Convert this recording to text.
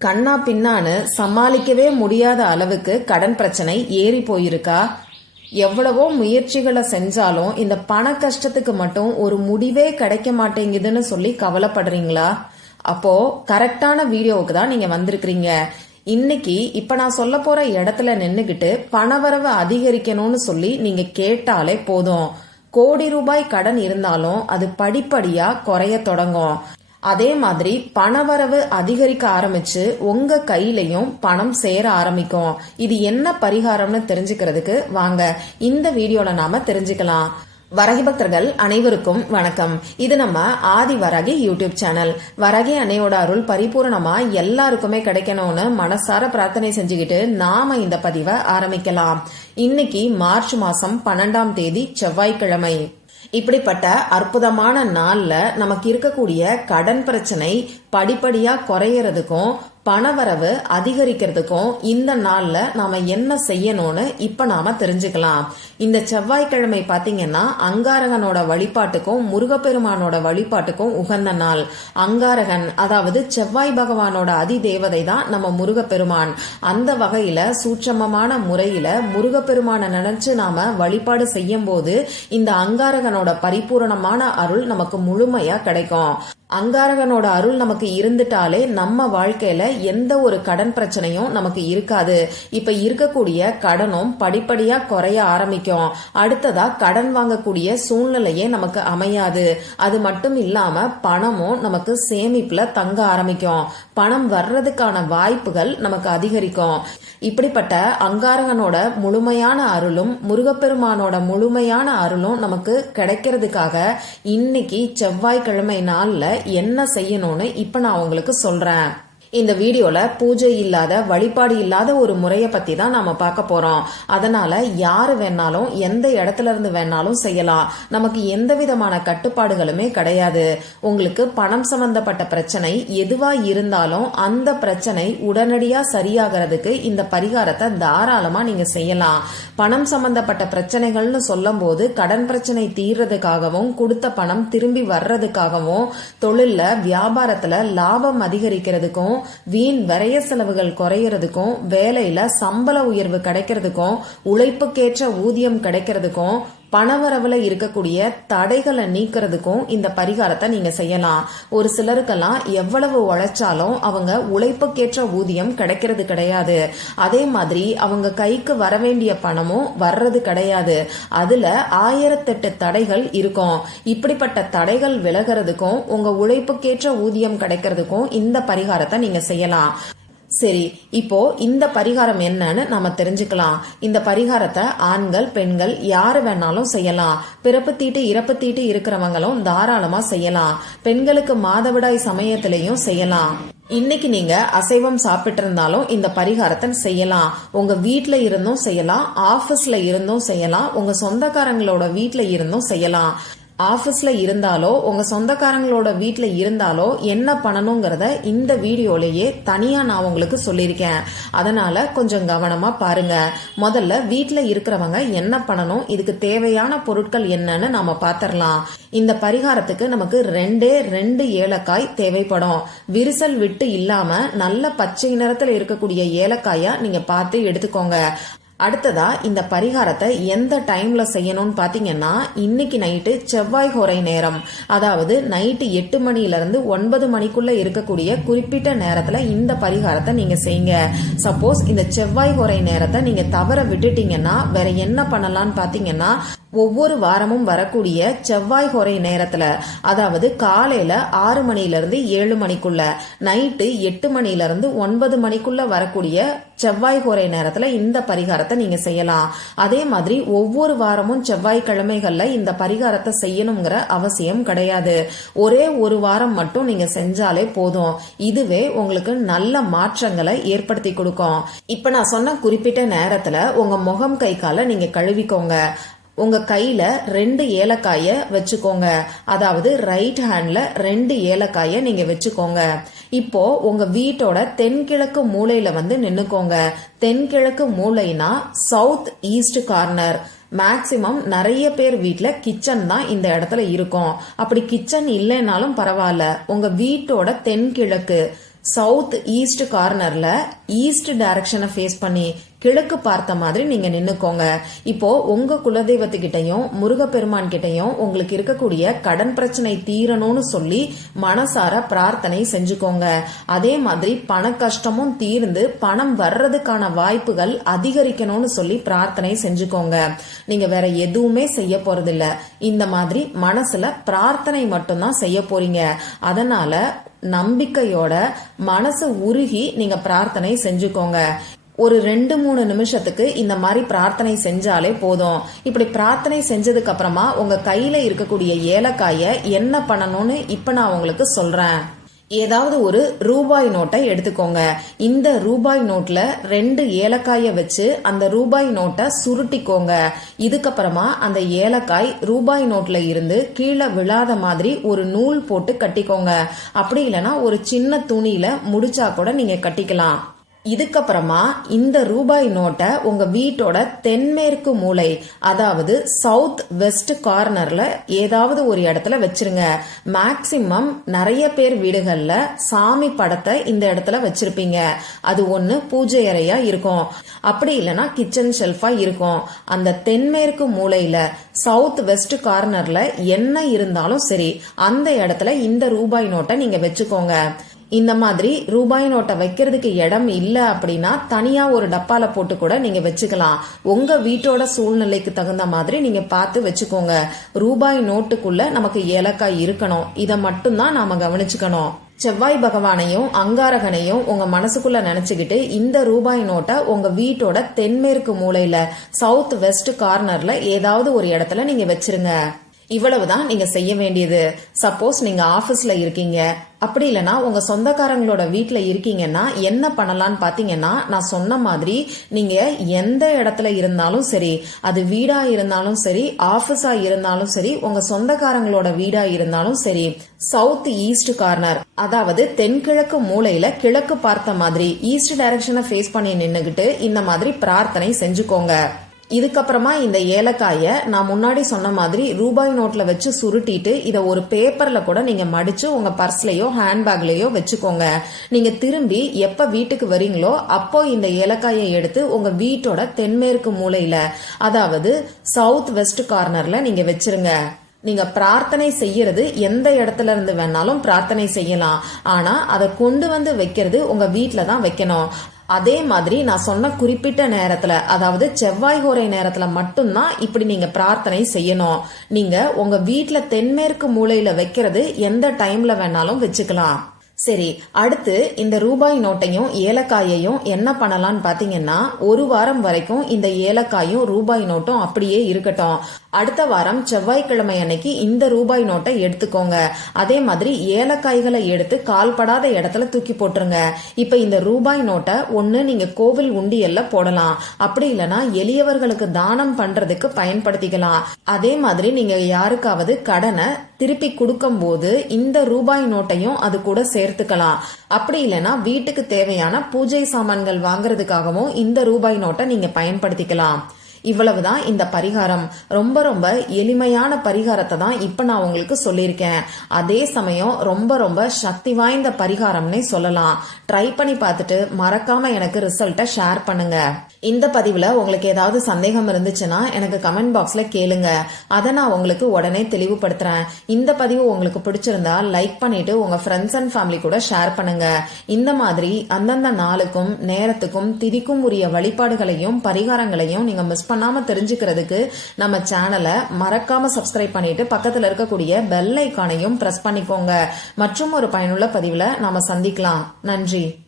கண்ணா பின்னான்னு சமாளிக்கவே முடியாத அளவுக்கு கடன் பிரச்சனை ஏறி போயிருக்கா? எவ்வளவோ முயற்சிகளை செஞ்சாலும் இந்த பண கஷ்டத்துக்கு மட்டும் ஒரு முடிவே கிடைக்க மாட்டேங்குதுன்னு சொல்லி கவலைப்படுறீங்களா? அப்போ கரெக்டான வீடியோவுக்கு தான் நீங்க வந்திருக்கிறீங்க. இன்னைக்கு இப்ப நான் சொல்ல போற இடத்துல நின்னுகிட்டு பணவரவு அதிகரிக்கணும்னு சொல்லி நீங்க கேட்டாலே போதும். கோடி ரூபாய் கடன் இருந்தாலும் அது படிப்படியா குறைய தொடங்கும். அதே மாதிரி பணவரவு அதிகரிக்க ஆரம்பிச்சு உங்க கையிலையும் பணம் சேர ஆரம்பிக்கும். இது என்ன பரிகாரம்னு தெரிஞ்சுக்கிறதுக்கு வாங்க. இந்த வீடியோல நாம தெரிஞ்சுக்கலாம். வரகி பக்தர்கள் அனைவருக்கும் வணக்கம். இது நம்ம ஆதி வரகி யூடியூப் சேனல். வரகி அன்னையோட அருள் பரிபூர்ணமா எல்லாருக்குமே கிடைக்கணும்னு மனசார பிரார்த்தனை செஞ்சுக்கிட்டு நாம இந்த பதிவை ஆரம்பிக்கலாம். இன்னைக்கு மார்ச் மாசம் பன்னெண்டாம் தேதி செவ்வாய்க்கிழமை. இப்படிப்பட்ட அற்புதமான நாள்ல நமக்கு இருக்கக்கூடிய கடன் பிரச்சனை படிப்படியா குறையறதுக்கும் பணவரவு அதிகரிக்கிறதுக்கும் இந்த நாள்ல நாம என்ன செய்யணும்னு இப்ப நாம தெரிஞ்சுக்கலாம். இந்த செவ்வாய்க்கிழமை பாத்தீங்கன்னா அங்காரகனோட வழிபாட்டுக்கும் முருகப்பெருமானோட வழிபாட்டுக்கும் உகந்த நாள். அங்காரகன் அதாவது செவ்வாய் பகவானோட அதி தேவதை தான் நம்ம முருகப்பெருமான். அந்த வகையில சூட்சமமான முறையில முருகப்பெருமானை நினைச்சு நாம வழிபாடு செய்யும் போது இந்த அங்காரகனோட பரிபூரணமான அருள் நமக்கு முழுமையா கிடைக்கும். அங்காரகனோட அருள் நமக்கு இருந்துட்டாலே நம்ம வாழ்க்கையில எந்த ஒரு கடன் பிரச்சனையும் நமக்கு இருக்காது. இப்ப இருக்கக்கூடிய கடனும் படிப்படியா குறைய ஆரம்பிக்கும். அடுத்ததா கடன் வாங்கக்கூடிய சூழ்நிலையே நமக்கு அமையாது. அது மட்டும் இல்லாம பணமும் நமக்கு சேமிப்புல தங்க ஆரம்பிக்கும். பணம் வர்றதுக்கான வாய்ப்புகள் நமக்கு அதிகரிக்கும். இப்படிப்பட்ட அங்காரகனோட முழுமையான அருளும் முருகப்பெருமானோட முழுமையான அருளும் நமக்கு கிடைக்கிறதுக்காக இன்னைக்கு செவ்வாய்க்கிழமை நாள்ல என்ன செய்யணும்னு இப்ப நான் உங்களுக்கு சொல்றேன். இந்த வீடியோல பூஜை இல்லாத வழிபாடு இல்லாத ஒரு முறையை பத்தி தான் நாம பார்க்க போறோம். அதனால யாரு வேணாலும் எந்த இடத்துல இருந்து வேணாலும் செய்யலாம். நமக்கு எந்த விதமான கட்டுப்பாடுகளுமே கிடையாது. உங்களுக்கு பணம் சம்பந்தப்பட்ட பிரச்சனை எதுவா இருந்தாலும் அந்த பிரச்சனை உடனடியா சரியாகிறதுக்கு இந்த பரிகாரத்தை தாராளமா நீங்க செய்யலாம். பணம் சம்பந்தப்பட்ட பிரச்சனைகள்னு சொல்லும் போது கடன் பிரச்சனை தீர்றதுக்காகவும் கொடுத்த பணம் திரும்பி வர்றதுக்காகவும் தொழில்ல வியாபாரத்துல லாபம் அதிகரிக்கிறதுக்கும் வீண் வரைய செலவுகள் குறையறதுக்கும் வேலையில சம்பள உயர்வு கிடைக்கிறதுக்கும் உழைப்புக்கேற்ற ஊதியம் கிடைக்கிறதுக்கும் பணவரவுல இருக்கக்கூடிய தடைகளை நீக்கிறதுக்கும் இந்த பரிகாரத்தை நீங்க செய்யலாம். ஒரு சிலருக்கெல்லாம் எவ்வளவு உழைச்சாலும் அவங்க உழைப்புக்கேற்ற ஊதியம் கிடைக்கிறது கிடையாது. அதே மாதிரி அவங்க கைக்கு வர வேண்டிய பணமும் வர்றது கிடையாது. அதுல ஆயிரத்தெட்டு தடைகள் இருக்கும். இப்படிப்பட்ட தடைகள் விலகிறதுக்கும் உங்க உழைப்புக்கேற்ற ஊதியம் கிடைக்கிறதுக்கும் இந்த பரிகாரத்தை நீங்க செய்யலாம். சரி இப்போ இந்த பரிகாரம் என்னன்னு நாம தெரிஞ்சுக்கலாம். இந்த பரிகாரத்தை ஆண்கள் பெண்கள் யாரு வேணாலும் செய்யலாம். பிறப்பு தீட்டு இறப்பு தீட்டு இருக்கிறவங்களும் தாராளமா செய்யலாம். பெண்களுக்கு மாதவிடாய் சமயத்திலையும் செய்யலாம். இன்னைக்கு நீங்க அசைவம் சாப்பிட்டு இருந்தாலும் இந்த பரிகாரத்தை செய்யலாம். உங்க வீட்ல இருந்தும் செய்யலாம் ஆபீஸ்ல இருந்தும் செய்யலாம் உங்க சொந்தக்காரங்களோட வீட்ல இருந்தும் செய்யலாம். ஆஃபீஸில் இருந்தாலோ உங்கள் சொந்தக்காரங்களோட வீட்டில் இருந்தாலோ என்ன பண்ணணுங்கிறத இந்த வீடியோலேயே தனியாக நான் உங்களுக்கு சொல்லியிருக்கேன். அதனால் கொஞ்சம் கவனமாக பாருங்க. முதல்ல வீட்டில் இருக்கிறவங்க என்ன பண்ணணும்? இதுக்கு தேவையான பொருட்கள் என்னன்னு நாம பார்த்துடலாம் இந்த பரிகாரத்துக்கு நமக்கு ரெண்டே ரெண்டு ஏலக்காய் தேவைப்படும். விரிசல் விட்டு இல்லாம நல்ல பச்சை நிறத்தில் இருக்கக்கூடிய ஏலக்காயா நீங்க பார்த்து எடுத்துக்கோங்க. அடுத்ததா இந்த பரிகாரத்தை எந்த டைம்ல செய்யணும்னு பாத்தீங்கன்னா இன்னைக்கு நைட்டு செவ்வாய் ஹோரை நேரம். அதாவது நைட்டு எட்டு மணில இருந்து ஒன்பது மணிக்குள்ள இருக்கக்கூடிய குறிப்பிட்ட நேரத்துல இந்த பரிகாரத்தை நீங்க செய்யுங்க. சப்போஸ் இந்த செவ்வாய் ஹோரை நேரத்தை நீங்க தவற விட்டுட்டீங்கன்னா வேற என்ன பண்ணலாம்னு பாத்தீங்கன்னா ஒவ்வொரு வாரமும் வரக்கூடிய செவ்வாய் ஹொரை நேரத்துல அதாவது காலையில ஆறு மணில இருந்து ஏழு மணிக்குள்ள நைட்டு எட்டு மணில இருந்து ஒன்பது மணிக்குள்ள வரக்கூடிய செவ்வாய் கோரை நேரத்துல இந்த பரிகாரத்தை நீங்க செய்யலாம். அதே மாதிரி ஒவ்வொரு வாரமும் செவ்வாய் கிழமைகள்ல இந்த பரிகாரத்தை செய்யணுங்கிற அவசியம் கிடையாது. ஒரே ஒரு வாரம் மட்டும் நீங்க செஞ்சாலே போதும். இதுவே உங்களுக்கு நல்ல மாற்றங்களை ஏற்படுத்தி கொடுக்கும். இப்ப நான் சொன்ன குறிப்பிட்ட நேரத்துல உங்க முகம் கை கால நீங்க கழுவிக்கோங்க. உங்க கையில ரெண்டு ஏலக்காய வச்சுக்கோங்க. அதாவது ரைட் ஹேண்ட்ல ரெண்டு ஏலக்காய நீங்க வச்சுக்கோங்க. இப்போ உங்க வீட்டோட தென்கிழக்கு மூலையில வந்து நின்னுக்கோங்க. தென்கிழக்கு மூலைனா சவுத் ஈஸ்ட் கார்னர் மேக்சிமம் நிறைய பேர் வீட்டில் கிச்சன் தான் இந்த இடத்துல இருக்கும். அப்படி கிச்சன் இல்லைனாலும் பரவாயில்ல. உங்க வீட்டோட தென்கிழக்கு. சவுத் ஈஸ்ட் கார்னர்ல ஈஸ்ட் டைரக்ஷனை ஃபேஸ் பண்ணி கிழக்கு பார்த்த மாதிரி நீங்க நின்னுக்கோங்க. இப்போ உங்க குலதெய்வத்துக்கிட்டையும் முருகப்பெருமான் கிட்டையும் உங்களுக்கு இருக்கக்கூடிய கடன் பிரச்சனை தீரணும்னு சொல்லி மனசார பிரார்த்தனை செஞ்சுக்கோங்க. அதே மாதிரி பண கஷ்டமும் தீர்ந்து பணம் வர்றதுக்கான வாய்ப்புகள் அதிகரிக்கணும்னு சொல்லி பிரார்த்தனை செஞ்சுக்கோங்க. நீங்க வேற எதுவுமே செய்ய போறதில்ல. இந்த மாதிரி மனசுல பிரார்த்தனை மட்டும்தான் செய்ய போறீங்க. அதனால நம்பிக்கையோட மனசு உருகி நீங்க பிரார்த்தனை செஞ்சுக்கோங்க. ஒரு ரெண்டு மூணு நிமிஷத்துக்கு இந்த மாதிரி பிரார்த்தனை செஞ்சாலே போதும். இப்படி பிரார்த்தனை செஞ்சதுக்கு அப்புறமா உங்க கையில இருக்கக்கூடிய ஏலக்காய என்ன பண்ணணும்னு இப்ப நான் உங்களுக்கு சொல்றேன். ஏதாவது ஒரு ரூபாய் நோட்டை எடுத்துக்கோங்க. இந்த ரூபாய் நோட்ல ரெண்டு ஏலக்காய வச்சு அந்த ரூபாய் நோட்டை சுருட்டிக்கோங்க. இதுக்கப்புறமா அந்த ஏலக்காய் ரூபாய் நோட்ல இருந்து கீழே விழாத மாதிரி ஒரு நூல் போட்டு கட்டிக்கோங்க. அப்படி இல்லைன்னா ஒரு சின்ன துணியில முடிச்சா கூட நீங்க கட்டிக்கலாம். இதுக்கப்புறமா இந்த ரூபாய் நோட்டை உங்க வீட்டோட தென்மேற்கு மூலை அதாவது சவுத் வெஸ்ட் கார்னர்ல ஏதாவது ஒரு இடத்துல வச்சிருங்க. மேக்சிமம் நிறைய பேர் வீடுகள்ல சாமி படத்தை இந்த இடத்துல வச்சிருப்பீங்க. அது ஒண்ணு பூஜை அறையா இருக்கும். அப்படி இல்லைன்னா கிச்சன் ஷெல்ஃபா இருக்கும். அந்த தென்மேற்கு மூலையில சவுத் வெஸ்ட் கார்னர்ல என்ன இருந்தாலும் சரி அந்த இடத்துல இந்த ரூபாய் நோட்டை நீங்க வச்சுக்கோங்க. இந்த மாதிரி ரூபாய் நோட்டை வைக்கிறதுக்கு இடம் இல்ல அப்படின்னா தனியா ஒரு டப்பால போட்டு கூட நீங்க வச்சுக்கலாம். உங்க வீட்டோட சூழ்நிலைக்கு தகுந்த மாதிரி நீங்க பார்த்து வச்சுக்கோங்க. ரூபாய் நோட்டுக்குள்ள நமக்கு ஏலக்காய் இருக்கணும். இதை மட்டும்தான் நாம கவனிச்சுக்கணும். செவ்வாய் பகவானையும் அங்காரகனையும் உங்க மனசுக்குள்ள நினைச்சுக்கிட்டு இந்த ரூபாய் நோட்டை உங்க வீட்டோட தென்மேற்கு மூலையில சவுத் வெஸ்ட் கார்னர்ல ஏதாவது ஒரு இடத்துல நீங்க வச்சிருங்க. இவ்வளவுதான் நீங்க செய்ய வேண்டியது. சப்போஸ் நீங்க ஆபீஸ்ல இருக்கீங்க. அப்படி இல்லைன்னா உங்க சொந்தக்காரங்களோட வீட்டில் இருக்கீங்கன்னா என்ன பண்ணலான்னு பாத்தீங்கன்னா நான் சொன்ன மாதிரி நீங்க எந்த இடத்துல இருந்தாலும் சரி அது வீடா இருந்தாலும் சரி ஆபீஸா இருந்தாலும் சரி உங்க சொந்தக்காரங்களோட வீடா இருந்தாலும் சரி சவுத் ஈஸ்ட் கார்னர் அதாவது தென்கிழக்கு மூலையில கிழக்கு பார்த்த மாதிரி ஈஸ்ட் டைரக்ஷனை ஃபேஸ் பண்ணி நின்னுகிட்டு இந்த மாதிரி பிரார்த்தனை செஞ்சுக்கோங்க. இதுக்கப்புறமா இந்த ஏலக்காய நான் முன்னாடி சொன்ன மாதிரி ரூபாய் நோட்ல வச்சு சுருட்டிட்டு இதை ஒரு பேப்பர்ல கூட நீங்க மடிச்சு உங்க பர்ஸ்லயோ ஹேண்ட்பேக்லயோ வச்சுக்கோங்க. நீங்க திரும்பி எப்ப வீட்டுக்கு வரீங்களோ அப்போ இந்த ஏலக்காயை எடுத்து உங்க வீட்டோட தென்மேற்கு மூலையில அதாவது சவுத் வெஸ்ட் கார்னர்ல நீங்க வச்சிருங்க. நீங்க பிரார்த்தனை செய்யறது எந்த இடத்துல இருந்து வேணாலும் பிரார்த்தனை செய்யலாம். ஆனா அதை கொண்டு வந்து வைக்கிறது உங்க வீட்ல தான் வைக்கணும். அதே மாதிரி நான் சொன்ன குறிப்பிட்ட நேரத்துல அதாவது செவ்வாய் கோரை நேரத்துல மட்டும்தான் இப்படி நீங்க பிரார்த்தனை செய்யணும். நீங்க உங்க வீட்டுல தென்மேற்கு மூலையில வைக்கிறது எந்த டைம்ல வேணாலும் வச்சுக்கலாம். சரி அடுத்து இந்த ரூபாய் நோட்டையும் ஏலக்காயையும் என்ன பண்ணலாம்னு பாத்தீங்கன்னா ஒரு வாரம் வரைக்கும் இந்த ஏலக்காயும் ரூபாய் நோட்டும் அப்படியே இருக்கட்டும். அடுத்த வாரம் செவ்வாய்க்கிழமை அன்னைக்கு இந்த ரூபாய் நோட்டை எடுத்துக்கோங்க. அதே மாதிரி ஏலக்காய்களை எடுத்து கால்படாத இடத்துல தூக்கி போட்டுருங்க. இப்ப இந்த ரூபாய் நோட்டை ஒன்று நீங்க கோவில் உண்டியல்ல போடலாம். அப்படி இல்லைன்னா எளியவர்களுக்கு தானம் பண்றதுக்கு பயன்படுத்திக்கலாம். அதே மாதிரி நீங்க யாருக்காவது கடனை திருப்பி கொடுக்கும் போது இந்த ரூபாய் நோட்டையும் அது கூட சேர்த்துக்கலாம் அப்படி இல்லைன்னா வீட்டுக்கு தேவையான பூஜை சாமான்கள் வாங்குறதுக்காகவும் இந்த ரூபாய் நோட்டை நீங்க பயன்படுத்திக்கலாம். இவ்வளவுதான் இந்த பரிகாரம். ரொம்ப ரொம்ப எளிமையான பரிகாரத்தை தான் இப்ப நான் உங்களுக்கு சொல்லியிருக்கேன். அதே சமயம் ரொம்ப ரொம்ப சக்தி வாய்ந்த பரிகாரம்னே சொல்லலாம். ட்ரை பண்ணி பார்த்துட்டு மறக்காம எனக்கு ரிசல்ட்டை ஷேர் பண்ணுங்க. இந்த பதிவுல உங்களுக்கு ஏதாவது சந்தேகம் இருந்துச்சுன்னா எனக்கு கமெண்ட் பாக்ஸ்ல கேளுங்க. அதை நான் உங்களுக்கு உடனே தெளிவுபடுத்துறேன். இந்த பதிவு உங்களுக்கு பிடிச்சிருந்தா லைக் பண்ணிட்டு உங்க ஃப்ரெண்ட்ஸ் அண்ட் ஃபேமிலி கூட ஷேர் பண்ணுங்க. இந்த மாதிரி அந்தந்த நாளுக்கும் நேரத்துக்கும் திதிக்கும் உரிய வழிபாடுகளையும் பரிகாரங்களையும் நீங்க மிஸ் பண்ணாம தெரிஞ்சுக்கிறதுக்கு நம்ம சேனலை மறக்காம சப்ஸ்கிரைப் பண்ணிட்டு பக்கத்துல இருக்கக்கூடிய பெல் ஐக்கானையும் பிரஸ் பண்ணிக்கோங்க. மற்றும் ஒரு பயனுள்ள பதிவுல நாம சந்திக்கலாம். நன்றி.